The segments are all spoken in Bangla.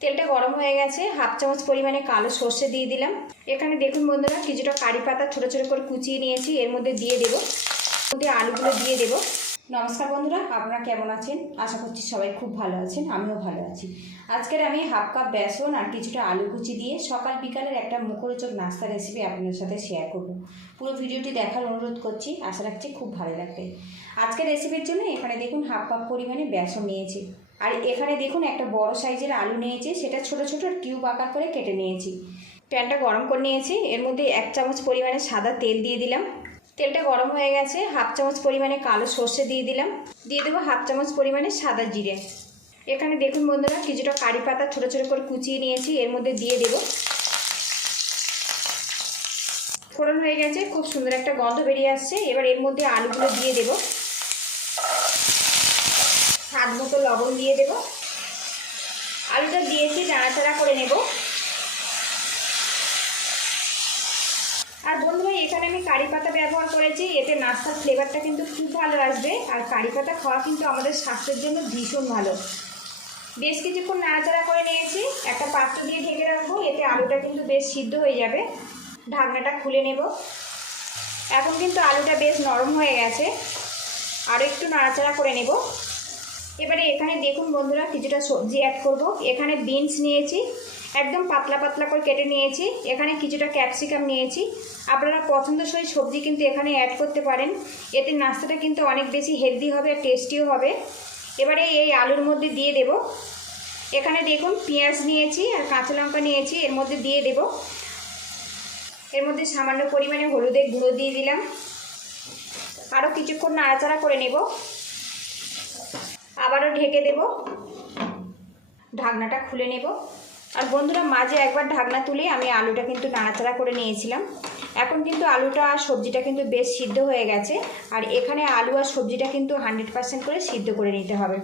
তেলটা গরম হয়ে গেছে, হাফ চামচ পরিমাণে কালো সর্ষে দিয়ে দিলাম। এখানে দেখুন বন্ধুরা, কিছুটা কারি পাতা ছোট ছোট করে কুচিয়ে নিয়েছি, এর মধ্যে দিয়ে দেবো। মধ্যে আলুগুলো দিয়ে দেবো। নমস্কার বন্ধুরা, আপনারা কেমন আছেন? আশা করছি সবাই খুব ভালো আছেন, আমিও ভালো আছি। আজকের আমি হাফ কাপ বেসন আর কিছুটা আলু কুচি দিয়ে সকাল বিকালের একটা মুখরোচক নাস্তা রেসিপি আপনাদের সাথে শেয়ার করব। পুরো ভিডিওটি দেখার অনুরোধ করছি, আশা রাখছি খুব ভালো লাগবে। আজকের রেসিপির জন্য এখানে দেখুন হাফ কাপ পরিমাণে বেসন নিয়েছি, আর এখানে দেখুন একটা বড় সাইজের আলু নিয়েছি, সেটা ছোট ছোট কিউব আকার করে কেটে নিয়েছি। প্যানটা গরম করে নিয়েছি, এর মধ্যে 1 চামচ পরিমাণে সাদা তেল দিয়ে দিলাম। তেলটা গরম হয়ে গেছে, হাফ চামচ পরিমাণে কালো সর্ষে দিয়ে দিলাম। দিয়ে দেবো হাফ চামচ পরিমাণে সাদা জিরে। এখানে দেখুন বন্ধুরা, কিছুটা কারি পাতা ছোট ছোট করে কুচিয়ে নিয়েছি, এর মধ্যে দিয়ে দেবো। ফোড়ন হয়ে গেছে, খুব সুন্দর একটা গন্ধ বেরিয়ে আসছে। এবার এর মধ্যে আলুগুলো দিয়ে দেবো। স্বাদ মতো লবণ দিয়ে দেবো। আলুটা দিয়েছি, নাড়াচাড়া করে নেব। আর বন্ধুরা, এখানে আমি কারি পাতা ব্যবহার করেছি, এতে নাস্তার ফ্লেভারটা কিন্তু খুব ভালো আসবে। আর কারি পাতা খাওয়া কিন্তু আমাদের স্বাস্থ্যের জন্য ভীষণ ভালো। বেশ কিছুক্ষণ নাড়াচাড়া করে নিয়েছি, একটা পাত্র দিয়ে ঢেকে রাখবো, এতে আলুটা কিন্তু বেশ সিদ্ধ হয়ে যাবে। ঢাকনাটা খুলে নেব। এখন কিন্তু আলুটা বেশ নরম হয়ে গেছে, আরও একটু নাড়াচাড়া করে নেব। এবারে এখানে দেখুন বন্ধুরা, কিছুটা সবজি অ্যাড করব। এখানে বিনস নিয়েছি, একদম পাতলা পাতলা করে কেটে নিয়েছি। এখানে কিছুটা ক্যাপসিকাম নিয়েছি। আপনারা পছন্দসই সবজি কিন্তু এখানে অ্যাড করতে পারেন, এতে নাস্তাটা কিন্তু অনেক বেশি হেলদি হবে আর টেস্টিও হবে। এবারে এই আলুর মধ্যে দিয়ে দেব। এখানে দেখুন পেঁয়াজ নিয়েছি আর কাঁচা লঙ্কা নিয়েছি, এর মধ্যে দিয়ে দেব। এর মধ্যে সামান্য পরিমাণে হলুদের গুঁড়ো দিয়ে দিলাম। আরও কিছুক্ষণ নাড়াচাড়া করে নেব, আবারও ঢেকে দেব। ঢাকনাটা খুলে নেব। আর বন্ধুরা, মাঝে একবার ঢাকনা তুলে আমি আলুটা কিন্তু নাড়াচাড়া করে নিয়েছিলাম। এখন কিন্তু আলুটা আর সবজিটা কিন্তু বেশ সিদ্ধ হয়ে গেছে। আর এখানে আলু আর সবজিটা কিন্তু 100% করে সিদ্ধ করে নিতে হবে।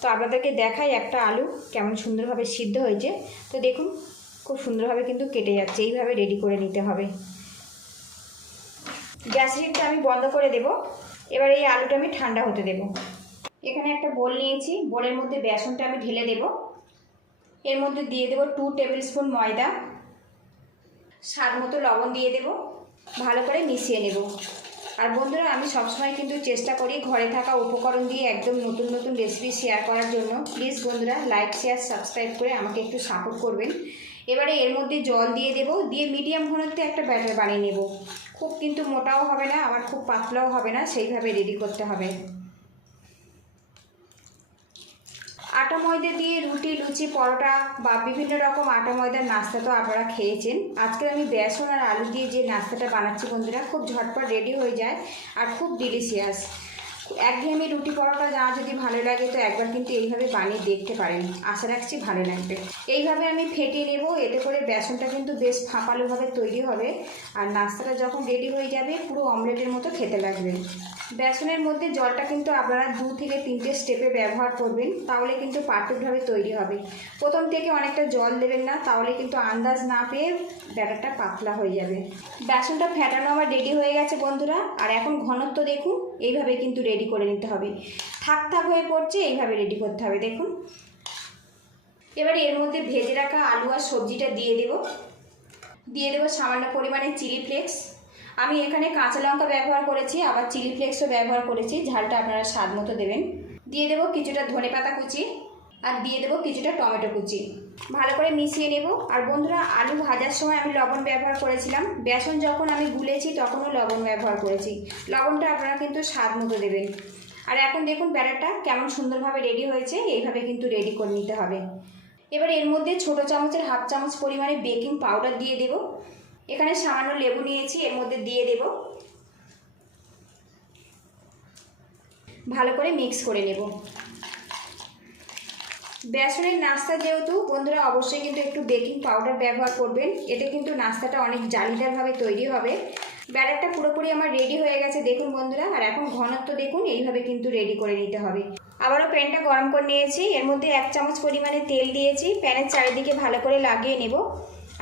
তো আপনাদেরকে দেখাই একটা আলু কেমন সুন্দরভাবে সিদ্ধ হয়েছে। তো দেখুন, খুব সুন্দরভাবে কিন্তু কেটে যাচ্ছে। এইভাবে রেডি করে নিতে হবে। গ্যাস হিটটা আমি বন্ধ করে দেব। এবার এই আলুটা আমি ঠান্ডা হতে দেব। এখানে একটা বোল নিয়েছি, বোলের মধ্যে বেসনটা আমি ঢেলে দেব। এর মধ্যে দিয়ে দেব 2 টেবিল স্পুন ময়দা। স্বাদ মতো লবণ দিয়ে দেব। ভালো করে মিশিয়ে নেব। আর বন্ধুরা, আমি সবসময় কিন্তু চেষ্টা করি ঘরে থাকা উপকরণ দিয়ে একদম নতুন নতুন রেসিপি শেয়ার করার জন্য। প্লিজ বন্ধুরা, লাইক শেয়ার সাবস্ক্রাইব করে আমাকে একটু সাপোর্ট করবেন। এবারে এর মধ্যে জল দিয়ে দেব, দিয়ে মিডিয়াম ঘনত্বে একটা ব্যাটার বানিয়ে নেব। খুব কিন্তু মোটাও হবে না, আবার খুব পাতলাও হবে না, সেইভাবে রেডি করতে হবে। আটা ময়দা দিয়ে রুটি, লুচি, পরোটা বা বিভিন্ন রকম আটা ময়দার নাস্তা তো আপনারা খেয়েছেন। আজকে আমি বেসন আর আলু দিয়ে যে নাস্তাটা বানাচ্ছি বন্ধুরা, খুব ঝটপট রেডি হয়ে যায় আর খুব ডিলিশিয়াস। একঘেয়েমি রুটি পরোটা যা যদি ভালো লাগে তো একবার কিন্তু এইভাবে বানিয়ে দেখতে পারেন, আশা রাখছি ভালো লাগবে। এইভাবে আমি ফেটিয়ে নেব, এতে করে বেসনটা কিন্তু বেশ ফাঁপালোভাবে তৈরি হবে। আর নাস্তাটা যখন রেডি হয়ে যাবে, পুরো অমলেটের মতো খেতে লাগবে। বেসনের মধ্যে জলটা কিন্তু আপনারা 2 থেকে 3টে স্টেপে ব্যবহার করবেন, তাহলে কিন্তু পারফেক্টভাবে তৈরি হবে। প্রথম থেকে অনেকটা জল দেবেন না, তাহলে কিন্তু আন্দাজ না পেয়ে ব্যাটারটা পাতলা হয়ে যাবে। বেসনটা ফেটানো আমার রেডি হয়ে গেছে বন্ধুরা। আর এখন ঘনত্ব দেখুন, এইভাবে কিন্তু রেডি করে নিতে হবে। থাক থাক হয়ে পড়ছে, এইভাবে রেডি করতে হবে দেখুন। এবারে এর মধ্যে ভেজে রাখা আলু আর সবজিটা দিয়ে দেব সামান্য পরিমাণে চিলি ফ্লেক্স। আমি এখানে কাঁচা লঙ্কা ব্যবহার করেছি, আবার চিলি ফ্লেক্সও ব্যবহার করেছি, ঝালটা আপনারা স্বাদ মতো দেবেন। দিয়ে দেবো কিছুটা ধনেপাতা কুচি, আর দিয়ে দেবো কিছুটা টমেটো কুচি। ভালো করে মিশিয়ে নেব। আর বন্ধুরা, আলু ভাজার সময় আমি লবণ ব্যবহার করেছিলাম, বেসন যখন আমি গুলেছি তখনও লবণ ব্যবহার করেছি। লবণটা আপনারা কিন্তু স্বাদ মতো দেবেন। আর এখন দেখুন ব্যাটারটা কেমন সুন্দরভাবে রেডি হয়েছে, এইভাবে কিন্তু রেডি করে নিতে হবে। এবার এর মধ্যে ছোটো চামচের হাফ চামচ পরিমাণে বেকিং পাউডার দিয়ে দেব। এখানে সামান্য লেবু নিয়েছি, এর মধ্যে দিয়ে দেব। ভালো করে মিক্স করে নেব। বেসনের নাস্তা যেহেতু বন্ধুরা, অবশ্যই কিন্তু একটু বেকিং পাউডার ব্যবহার করবেন, এতে কিন্তু নাস্তাটা অনেক জালিদারভাবে তৈরি হবে। ব্যাটারটা পুরোপুরি আমার রেডি হয়ে গেছে দেখুন বন্ধুরা। আর এখন ঘনত্ব দেখুন, এইভাবে কিন্তু রেডি করে নিতে হবে। আবারও প্যানটা গরম করে নিয়েছি, এর মধ্যে 1 চামচ পরিমাণে তেল দিয়েছি। প্যানের চারিদিকে ভালো করে লাগিয়ে নেব।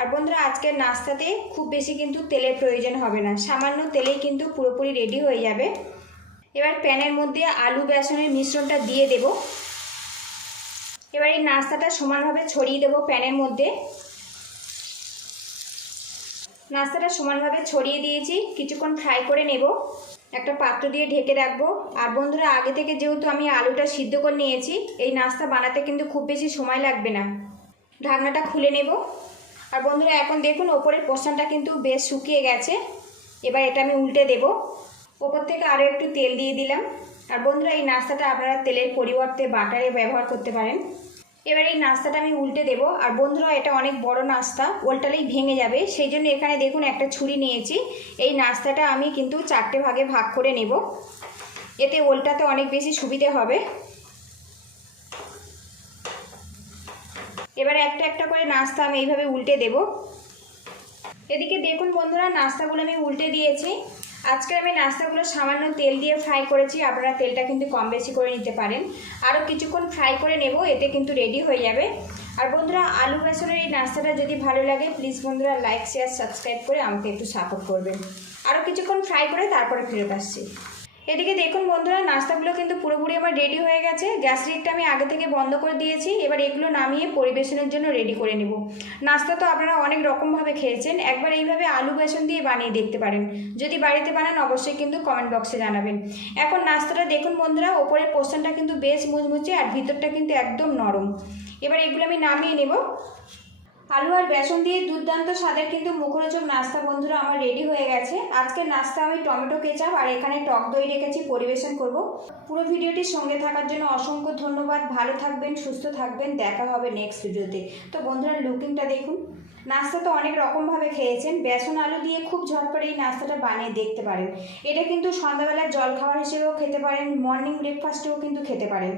আর বন্ধুরা, আজকের নাস্তাতে খুব বেশি কিন্তু তেলের প্রয়োজন হবে না, সামান্য তেলেই কিন্তু পুরোপুরি রেডি হয়ে যাবে। এবার প্যানের মধ্যে আলু বেসনের মিশ্রণটা দিয়ে দেব। এবার এই নাস্তাটা সমানভাবে ছড়িয়ে দেবো প্যানের মধ্যে। নাস্তাটা সমানভাবে ছড়িয়ে দিয়েছি, কিছুক্ষণ ফ্রাই করে নেব। একটা পাত্র দিয়ে ঢেকে রাখবো। আর বন্ধুরা, আগে থেকে যেহেতু আমি আলুটা সিদ্ধ করে নিয়েছি, এই নাস্তা বানাতে কিন্তু খুব বেশি সময় লাগবে না। ঢাকনাটা খুলে নেব। আর বন্ধুরা, এখন দেখুন ওপরের পোর্শনটা কিন্তু বেশ শুকিয়ে গেছে। এবার এটা আমি উল্টে দেব। ওপর থেকে আরও একটু তেল দিয়ে দিলাম। আর বন্ধুরা, এই নাস্তাটা আপনারা তেলের পরিবর্তে বাটারে ব্যবহার করতে পারেন। এবার এই নাস্তাটা আমি উল্টে দেব। আর বন্ধুরা, এটা অনেক বড় নাস্তা, উল্টালেই ভেঙে যাবে, সেই জন্য এখানে দেখুন একটা ছুরি নিয়েছি। এই নাস্তাটা আমি কিন্তু 4টে ভাগে ভাগ করে নেব, এতে উল্টাতে অনেক বেশি সুবিধে হবে। এবার একটা একটা করে নাস্তা আমি এইভাবে উল্টে দেব। এদিকে দেখুন বন্ধুরা, নাস্তাগুলো আমি উল্টে দিয়েছি। আজকে আমি নাস্তাগুলো সামান্য তেল দিয়ে ফ্রাই করেছি, আপনারা তেলটা কিন্তু কম বেশি করে নিতে পারেন। আরও কিছুক্ষণ ফ্রাই করে নেব, এতে কিন্তু রেডি হয়ে যাবে। আর বন্ধুরা, আলু বেসনের এই নাস্তাটা যদি ভালো লাগে, প্লিজ বন্ধুরা লাইক শেয়ার সাবস্ক্রাইব করে আমাকে একটু সাপোর্ট করবেন। আরও কিছুক্ষণ ফ্রাই করে তারপরে ফেরত আসছি। এদিকে দেখুন বন্ধুরা, নাস্তাগুলো কিন্তু পুরোপুরি আমার রেডি হয়ে গেছে। গ্যাস লিডটা আমি আগে থেকে বন্ধ করে দিয়েছি। এবার এগুলো নামিয়ে পরিবেশনের জন্য রেডি করে নেব। নাস্তা তো আপনারা অনেক রকমভাবে খেয়েছেন, একবার এইভাবে আলু বেসন দিয়ে বানিয়ে দেখতে পারেন। যদি বাড়িতে বানান অবশ্যই কিন্তু কমেন্ট বক্সে জানাবেন। এখন নাস্তাটা দেখুন বন্ধুরা, ওপরের পোর্শনটা কিন্তু বেশ মুচমুচে আর ভিতরটা কিন্তু একদম নরম। এবার এগুলো আমি নামিয়ে নেব। আলু আর বেসন দিয়ে দুর্দান্ত স্বাদের কিন্তু মুখরোচক নাস্তা বন্ধুরা আমার রেডি হয়ে গেছে। আজকের নাস্তা আমি টমেটো কেচাপ আর এখানে টক দই রেখেছি, পরিবেশন করব। পুরো ভিডিওটির সঙ্গে থাকার জন্য অসংখ্য ধন্যবাদ। ভালো থাকবেন, সুস্থ থাকবেন, দেখা হবে নেক্সট ভিডিওতে। তো বন্ধুরা, লুকিংটা দেখুন। নাস্তা তো অনেক রকমভাবে খেয়েছেন, বেসন আলু দিয়ে খুব ঝটপট এই নাস্তাটা বানিয়ে দেখতে পারেন। এটা কিন্তু সন্ধ্যাবেলার জলখাবার হিসেবেও খেতে পারেন, মর্নিং ব্রেকফাস্টেও কিন্তু খেতে পারেন।